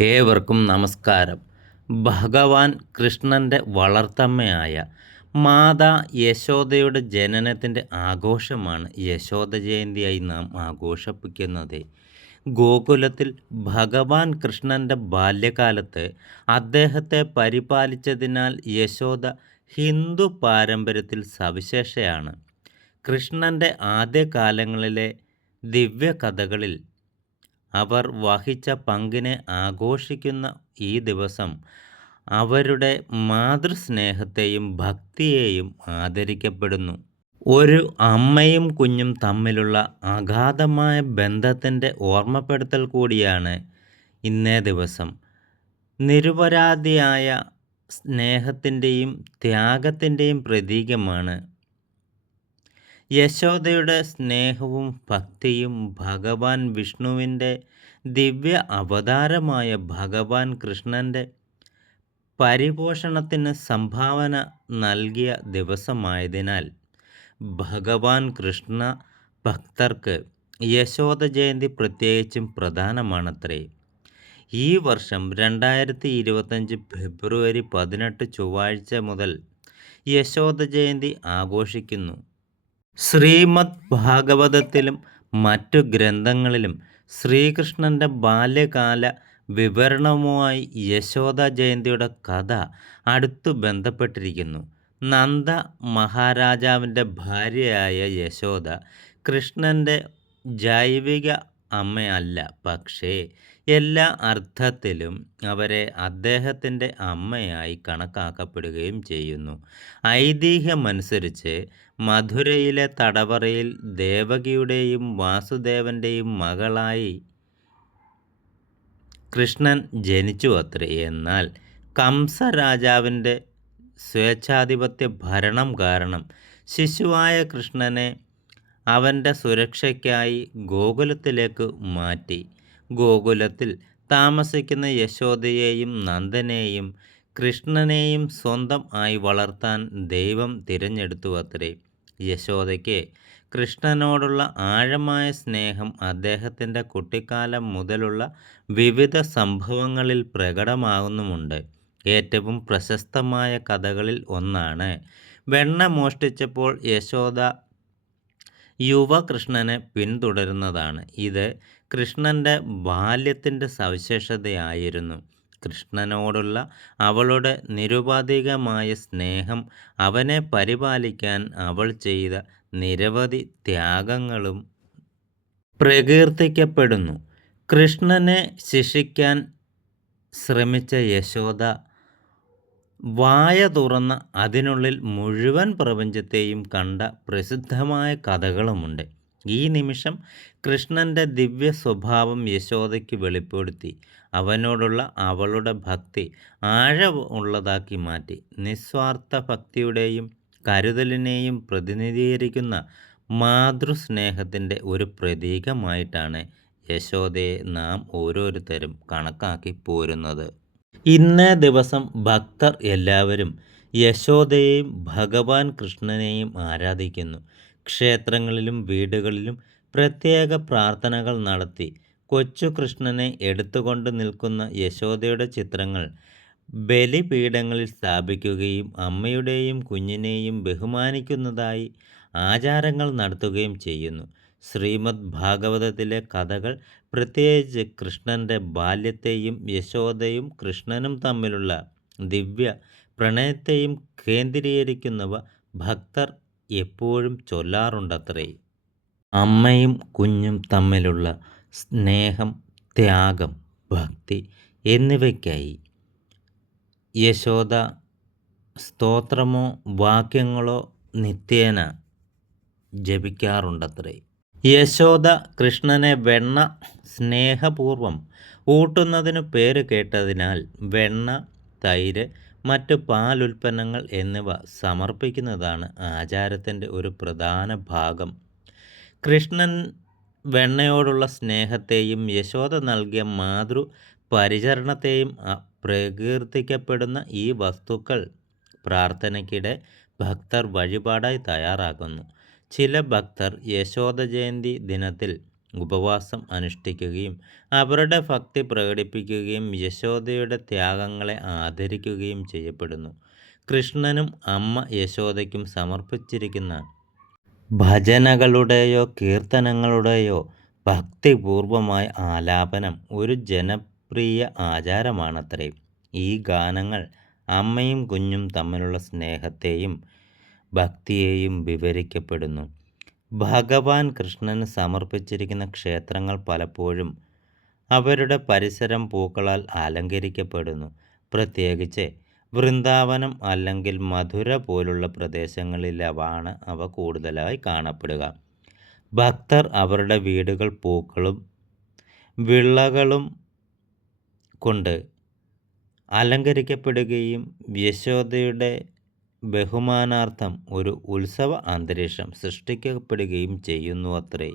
ഏവർക്കും നമസ്കാരം. ഭഗവാൻ കൃഷ്ണന്റെ വളർത്തമ്മയായ മാതാ യശോദയുടെ ജനനത്തിന്റെ ആഘോഷമാണ് യശോദ ജയന്തിയായി നാം ആഘോഷിപ്പിക്കുന്നത്. ഗോകുലത്തിൽ ഭഗവാൻ കൃഷ്ണന്റെ ബാല്യകാലത്ത് അദ്ദേഹത്തെ പരിപാലിച്ചതിനാൽ യശോദ ഹിന്ദു പാരമ്പര്യത്തിൽ സവിശേഷയാണ്. കൃഷ്ണന്റെ ആദ്യകാലങ്ങളിലെ ദിവ്യകഥകളിൽ അവർ വഹിച്ച പങ്കിനെ ആഘോഷിക്കുന്ന ഈ ദിവസം അവരുടെ മാതൃസ്നേഹത്തെയും ഭക്തിയെയും ആദരിക്കപ്പെടുന്നു. ഒരു അമ്മയും കുഞ്ഞും തമ്മിലുള്ള അഗാധമായ ബന്ധത്തിന്റെ ഓർമ്മപ്പെടുത്തൽ കൂടിയാണ് ഇന്നേ ദിവസം. നിരുപരാധിയായ സ്നേഹത്തിന്റെയും ത്യാഗത്തിന്റെയും പ്രതീകമാണ് യശോദയുടെ സ്നേഹവും ഭക്തിയും ഭഗവാൻ വിഷ്ണുവിന്റെ ദിവ്യ അവതാരമായ ഭഗവാൻ കൃഷ്ണന്റെ പരിപോഷണത്തിന് സംഭാവന നൽകിയ ദിവസമായതിനാൽ ഭഗവാൻ കൃഷ്ണ ഭക്തർക്ക് യശോദ ജയന്തി പ്രത്യേകിച്ചും പ്രധാനമാണത്രേ. ഈ വർഷം രണ്ടായിരത്തി ഇരുപത്തഞ്ച് ഫെബ്രുവരി പതിനെട്ട് ചൊവ്വാഴ്ച മുതൽ യശോദ ജയന്തി ആഘോഷിക്കുന്നു. ശ്രീമദ് ഭാഗവതത്തിലും മറ്റു ഗ്രന്ഥങ്ങളിലും ശ്രീകൃഷ്ണന്റെ ബാല്യകാല വിവരണവുമായി യശോദ ജയന്തിയുടെ കഥ അടുത്തു ബന്ധപ്പെട്ടിരിക്കുന്നു. നന്ദ മഹാരാജാവിന്റെ ഭാര്യയായ യശോദ കൃഷ്ണന്റെ ജൈവിക അമ്മയല്ല. പക്ഷേ എല്ലാ അർത്ഥത്തിലും അവരെ അദ്ദേഹത്തിന്റെ അമ്മയായി കണക്കാക്കപ്പെടുകയും ചെയ്യുന്നു. ഐതിഹ്യമനുസരിച്ച് മധുരയിലെ തടവറയിൽ ദേവകിയുടെയും വാസുദേവന്റെയും മകളായി കൃഷ്ണൻ ജനിച്ചു അത്രേ. എന്നാൽ കംസ രാജാവിന്റെ സ്വേച്ഛാധിപത്യ ഭരണം കാരണം ശിശുവായ കൃഷ്ണനെ അവന്റെ സുരക്ഷയ്ക്കായി ഗോകുലത്തിലേക്ക് മാറ്റി. ഗോകുലത്തിൽ താമസിക്കുന്ന യശോദയെയും നന്ദനെയും കൃഷ്ണനെയും സ്വന്തം ആയി വളർത്താൻ ദൈവം തിരഞ്ഞെടുത്തു അത്രേ. യശോദയ്ക്ക് കൃഷ്ണനോടുള്ള ആഴമായ സ്നേഹം അദ്ദേഹത്തിന്റെ കുട്ടിക്കാലം മുതലുള്ള വിവിധ സംഭവങ്ങളിൽ പ്രകടമാകുന്നുമുണ്ട്. ഏറ്റവും പ്രശസ്തമായ കഥകളിൽ ഒന്നാണ് വെണ്ണ മോഷ്ടിച്ചപ്പോൾ യശോദ യുവകൃഷ്ണനെ പിന്തുടരുന്നതാണ്. ഇത് കൃഷ്ണന്റെ ബാല്യത്തിന്റെ സവിശേഷതയായിരുന്നു. കൃഷ്ണനോടുള്ള അവളുടെ നിരുപാധികമായ സ്നേഹം അവനെ പരിപാലിക്കാൻ അവൾ ചെയ്ത നിരവധി ത്യാഗങ്ങളും പ്രകീർത്തിക്കപ്പെടുന്നു. കൃഷ്ണനെ ശിക്ഷിക്കാൻ ശ്രമിച്ച യശോദ വായ തുറന്ന അതിനുള്ളിൽ മുഴുവൻ പ്രപഞ്ചത്തെയും കണ്ട പ്രസിദ്ധമായ കഥകളുമുണ്ട്. ഈ നിമിഷം കൃഷ്ണന്റെ ദിവ്യ സ്വഭാവം യശോദയ്ക്ക് വെളിപ്പെടുത്തി. അവനോടുള്ള അവളുടെ ഭക്തി ആഴമുള്ളതാക്കി മാറ്റി. നിസ്വാർത്ഥ ഭക്തിയുടെയും കരുതലിനെയും പ്രതിനിധീകരിക്കുന്ന മാതൃസ്നേഹത്തിന്റെ ഒരു പ്രതീകമായിട്ടാണ് യശോദയെ നാം ഓരോരുത്തരും കണക്കാക്കി പോരുന്നത്. ഇന്നേ ദിവസം ഭക്തർ എല്ലാവരും യശോദയെയും ഭഗവാൻ കൃഷ്ണനെയും ആരാധിക്കുന്നു. ക്ഷേത്രങ്ങളിലും വീടുകളിലും പ്രത്യേക പ്രാർത്ഥനകൾ നടത്തി കൊച്ചു കൃഷ്ണനെ എടുത്തുകൊണ്ട് നിൽക്കുന്ന യശോദയുടെ ചിത്രങ്ങൾ ബലിപീഠങ്ങളിൽ സ്ഥാപിക്കുകയും അമ്മയുടെയും കുഞ്ഞിനെയും ബഹുമാനിക്കുന്നതായി ആചാരങ്ങൾ നടത്തുകയും ചെയ്യുന്നു. ശ്രീമദ് ഭാഗവതത്തിലെ കഥകൾ പ്രത്യേകിച്ച് കൃഷ്ണന്റെ ബാല്യത്തെയും യശോദയും കൃഷ്ണനും തമ്മിലുള്ള ദിവ്യ പ്രണയത്തെയും കേന്ദ്രീകരിക്കുന്നവ ഭക്തർ എപ്പോഴും ചൊല്ലാറുണ്ടത്രേ. അമ്മയും കുഞ്ഞും തമ്മിലുള്ള സ്നേഹം ത്യാഗം ഭക്തി എന്നിവയ്ക്കായി യശോദ സ്തോത്രമോ വാക്യങ്ങളോ നിത്യേന ജപിക്കാറുണ്ടത്രേ. യശോദ കൃഷ്ണനെ വെണ്ണ സ്നേഹപൂർവം ഊട്ടുന്നതിന് പേര് കേട്ടതിനാൽ വെണ്ണ തൈര് മറ്റ് പാലുൽപ്പന്നങ്ങൾ എന്നിവ സമർപ്പിക്കുന്നതാണ് ആചാരത്തിന്റെ ഒരു പ്രധാന ഭാഗം. കൃഷ്ണൻ വെണ്ണയോടുള്ള സ്നേഹത്തെയും യശോദ നൽകിയ മാതൃ പരിചരണത്തെയും പ്രകീർത്തിക്കപ്പെടുന്ന ഈ വസ്തുക്കൾ പ്രാർത്ഥനയ്ക്കിടെ ഭക്തർ വഴിപാടായി തയ്യാറാക്കുന്നു. ചില ഭക്തർ യശോദ ജയന്തി ദിനത്തിൽ ഉപവാസം അനുഷ്ഠിക്കുകയും അവരുടെ ഭക്തി പ്രകടിപ്പിക്കുകയും യശോദയുടെ ത്യാഗങ്ങളെ ആദരിക്കുകയും ചെയ്യപ്പെടുന്നു. കൃഷ്ണനും അമ്മ യശോദയ്ക്കും സമർപ്പിച്ചിരിക്കുന്ന ഭജനകളുടെയോ കീർത്തനങ്ങളുടെയോ ഭക്തിപൂർവമായ ആലാപനം ഒരു ജനപ്രിയ ആചാരമാണത്രേ. ഈ ഗാനങ്ങൾ അമ്മയും കുഞ്ഞും തമ്മിലുള്ള സ്നേഹത്തെയും ഭക്തിയെയും വിവരിക്കപ്പെടുന്നു. ഭഗവാൻ കൃഷ്ണന് സമർപ്പിച്ചിരിക്കുന്ന ക്ഷേത്രങ്ങൾ പലപ്പോഴും അവരുടെ പരിസരം പൂക്കളാൽ അലങ്കരിക്കപ്പെടുന്നു. പ്രത്യേകിച്ച് വൃന്ദാവനം അല്ലെങ്കിൽ മധുര പോലുള്ള പ്രദേശങ്ങളിലാണ് അവ കൂടുതലായി കാണപ്പെടുക. ഭക്തർ അവരുടെ വീടുകൾ പൂക്കളും വിളകളും കൊണ്ട് അലങ്കരിക്കപ്പെടുകയും യശോദയുടെ ബഹുമാനാർത്ഥം ഒരു ഉത്സവ അന്തരീക്ഷം സൃഷ്ടിക്കപ്പെടുകയും ചെയ്യുന്നു അത്രേ.